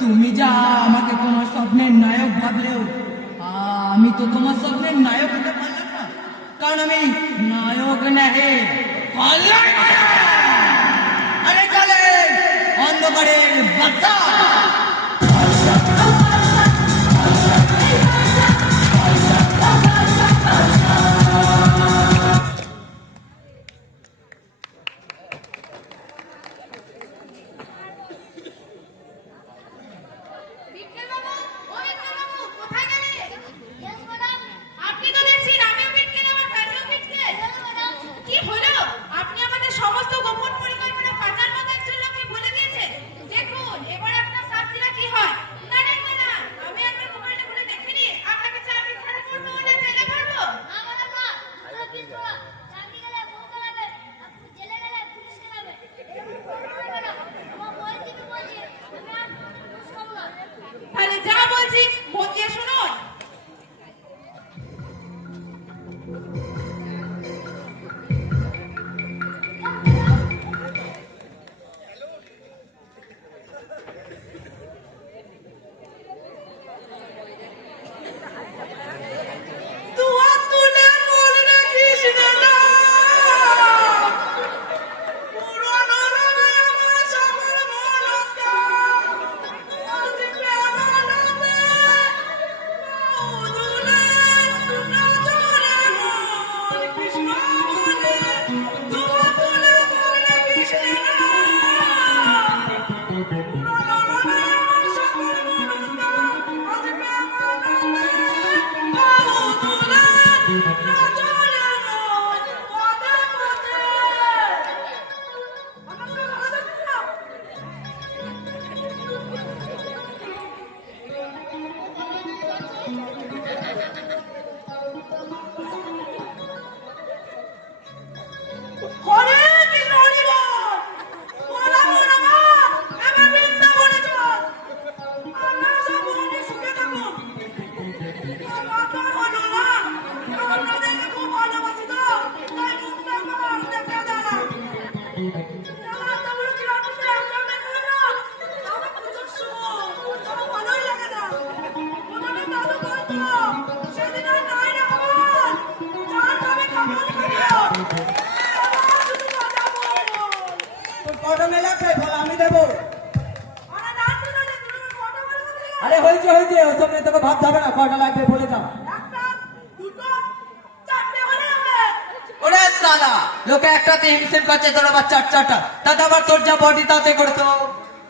তুমি যা আমাকে তোমার স্বপ্নের নায়ক ভাবলেও, আমি তো তোমার স্বপ্নের নায়ক হতে পারলাম না। কারণ আমি নায়ক নাহে অন্ধকারের বাচ্চা। আরে হয়েছে হয়েছে ওসব নিয়ে তোকে ভাবতে হবে না কয়টা লাগবে বলে দাও একটা, দুটো, চারটে হলে হবে। ওরে সালা লোকে একটাতে হিমশিম করছে তোর আবার চার চারটা তাতে আবার তোর যা বডি তাতে করে তো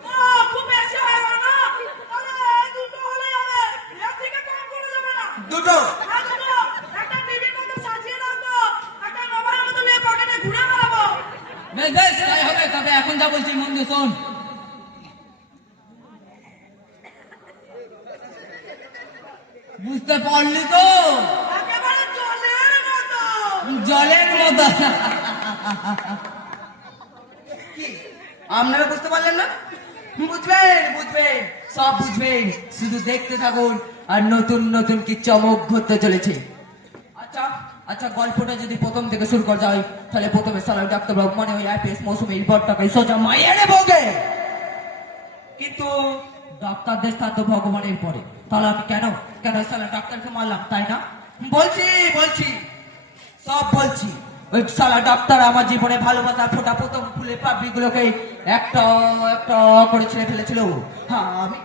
ও, খুব বেশি গেল না? তাহলে দুটো হলেই হবে। এর থেকে কম করা যাবে না। দুটো হ্যাঁ, দুটো। একটা টিভির মতো সাজিয়ে রাখব। একটা মোবাইলের মতো নিয়ে পকেটে ঘুরে বেড়াবো। বেশ বেশ তাই হবে তবে এখন যা বলছি মন দিয়ে শোন বুঝতে পারলি তো? জলের মতো। আপনারা বুঝতে পারলেন না? বুঝবেন বুঝবেন সব বুঝবেন। শুধু দেখতে থাকুন আর নতুন নতুন কি চমক ঘটতে চলেছে। আচ্ছা আচ্ছা গল্পটা যদি প্রথম থেকে শুরু করা যায় তাহলে প্রথমে সালাম ডাক্তারবাবু মনে হয় আইপিএস মৌসুমে এই বরটাকে সোজা মাইয়ারে ভোগে। কিন্তু ডাক্তারদের স্থান তো ভগবানের পরে। তাহলে আমি কেন? কেন সালা ডাক্তারকে মারলাম, তাই না? বলছি বলছি। সব বলছি। ওই সালা ডাক্তার আমার জীবনে ভালোবাসা, ফোটা প্রথম গুলোকে একটা একটা করে ছেড়ে ফেলেছিল। হ্যাঁ আমি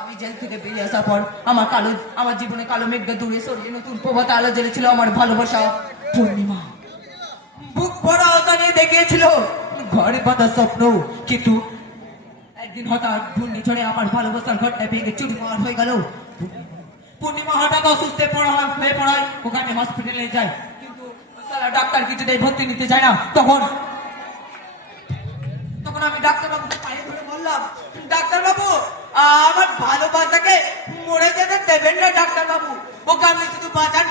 আমি জেল থেকে বেরিয়ে আসার পর আমার কালো, আমার জীবনে কালো দূরে সরিয়ে নতুন প্রভাত আলো জ্বেলেছিল আমার ভালোবাসা পূর্ণিমা। বুক ভরা আশা নিয়ে দেখিয়েছিল। ঘরে বাঁধা স্বপ্ন, কিন্তু একদিন হঠাৎ ঘূর্ণিঝড়ে আমার ভালোবাসার ঘরটা ভেঙে চুরি মার হয়ে গেল। পূর্ণিমা হঠাৎ অসুস্থ হয়ে পড়া পড়ায়, ওখানে হসপিটালে যায়। কিন্তু ডাক্তার কিছুতেই ভর্তি নিতে চায় না। তখন তখন আমি ডাক্তারবাবুকে পায়ে ধরে বললাম, ডাক্তারবাবু, আমার ভালোবাসাকে মরে যেতে দেবেন না ডাক্তারবাবু। ওকে আপনি শুধু বাঁচান